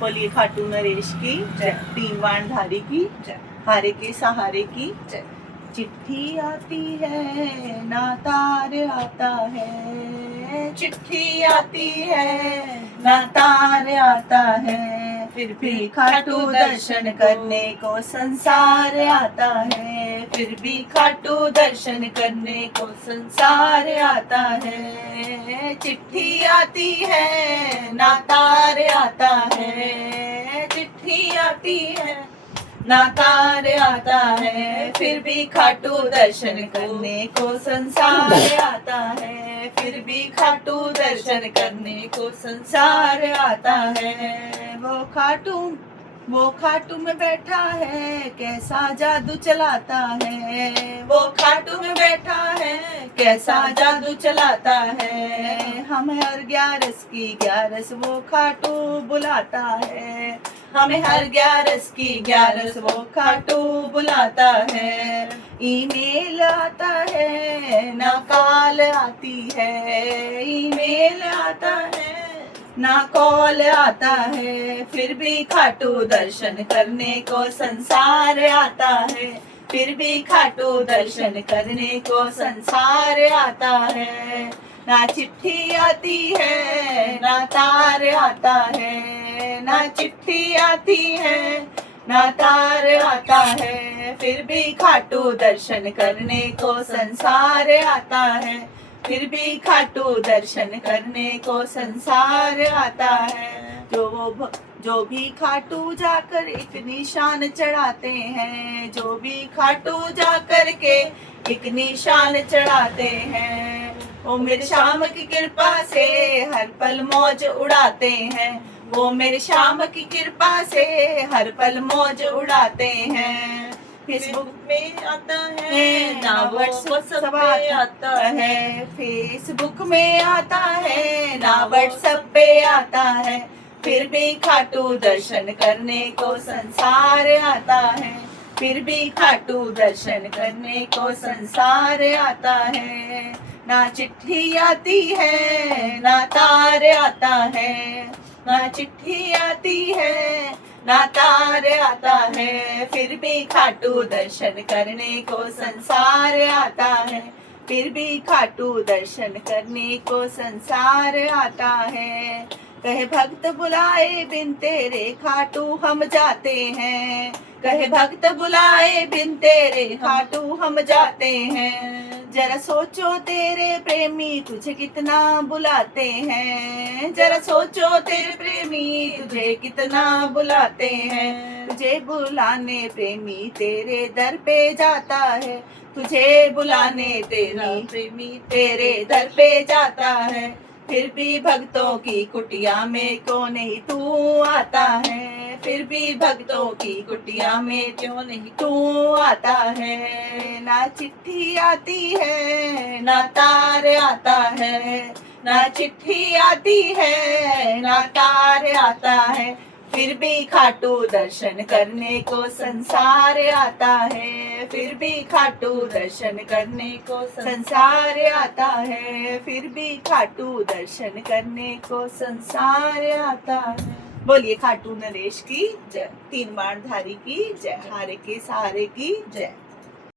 बोलिए खाटू नरेश की जय, तीन बाण धारी की जय, हारे के सहारे की जय। चिट्ठी आती है ना तार आता है, चिट्ठी आती है ना तार आता है, फिर भी खाटू दर्शन करने को संसार आता है, फिर भी खाटू दर्शन करने को संसार आता है। चिट्ठी आती है ना तार आता है, चिट्ठी आती है ना तार आता है, फिर भी खाटू दर्शन करने को संसार आता है, फिर भी खाटू दर्शन करने को संसार आता है। वो खाटू में बैठा है, कैसा जादू चलाता है, वो खाटू में बैठा है, कैसा जादू चलाता है। हमें हर 11 की 11 वो खाटू बुलाता है, हमें हर 11 की 11 वो खाटू बुलाता है। ईमेल आता है ना कॉल आती है, ईमेल आता है ना कॉल आता है, फिर भी खाटू दर्शन करने को संसार आता है, फिर भी खाटू दर्शन करने को संसार आता है। ना चिट्ठी आती है ना तार आता है, ना चिट्ठी आती है ना तार आता है, फिर भी खाटू दर्शन करने को संसार आता है, फिर भी खाटू दर्शन करने को संसार आता है। जो भी खाटू जाकर एक निशान चढ़ाते हैं, जो भी खाटू जाकर के एक निशान चढ़ाते हैं, वो मेरे श्याम की कृपा से हर पल मौज उड़ाते हैं, वो मेरे श्याम की कृपा से हर पल मौज उड़ाते हैं। फेसबुक में आता है ना व्हाट्सएप पे आता है, फेसबुक में आता है ना व्हाट्सएप पे आता है, फिर भी खाटू दर्शन करने को संसार आता है, फिर भी खाटू दर्शन करने को संसार आता है। ना चिट्ठी आती है ना तार आता है, ना चिट्ठी आती है ना तार आता है, फिर भी खाटू दर्शन करने को संसार आता है, फिर भी खाटू दर्शन करने को संसार आता है। कहे भक्त बुलाए बिन तेरे खाटू हम जाते हैं, कहे भक्त बुलाए बिन तेरे खाटू हम जाते हैं। जरा सोचो तेरे प्रेमी तुझे कितना बुलाते हैं, जरा सोचो तेरे प्रेमी तुझे कितना बुलाते हैं। तुझे बुलाने प्रेमी तेरे दर पे जाता है, तुझे बुलाने तेरा प्रेमी तेरे दर पे जाता है, फिर भी भक्तों की कुटिया में क्यों नहीं तू आता है, फिर भी भक्तों की कुटिया में क्यों नहीं तू आता है। ना चिट्ठी आती है ना तार आता है, ना चिट्ठी आती है ना तार आता है, फिर भी खाटू दर्शन करने को संसार आता है, फिर भी खाटू दर्शन करने को संसार आता है, फिर भी खाटू दर्शन करने को संसार आता है। बोलिए खाटू नरेश की जय, तीन बाण धारी की जय, हारे के सहारे की जय।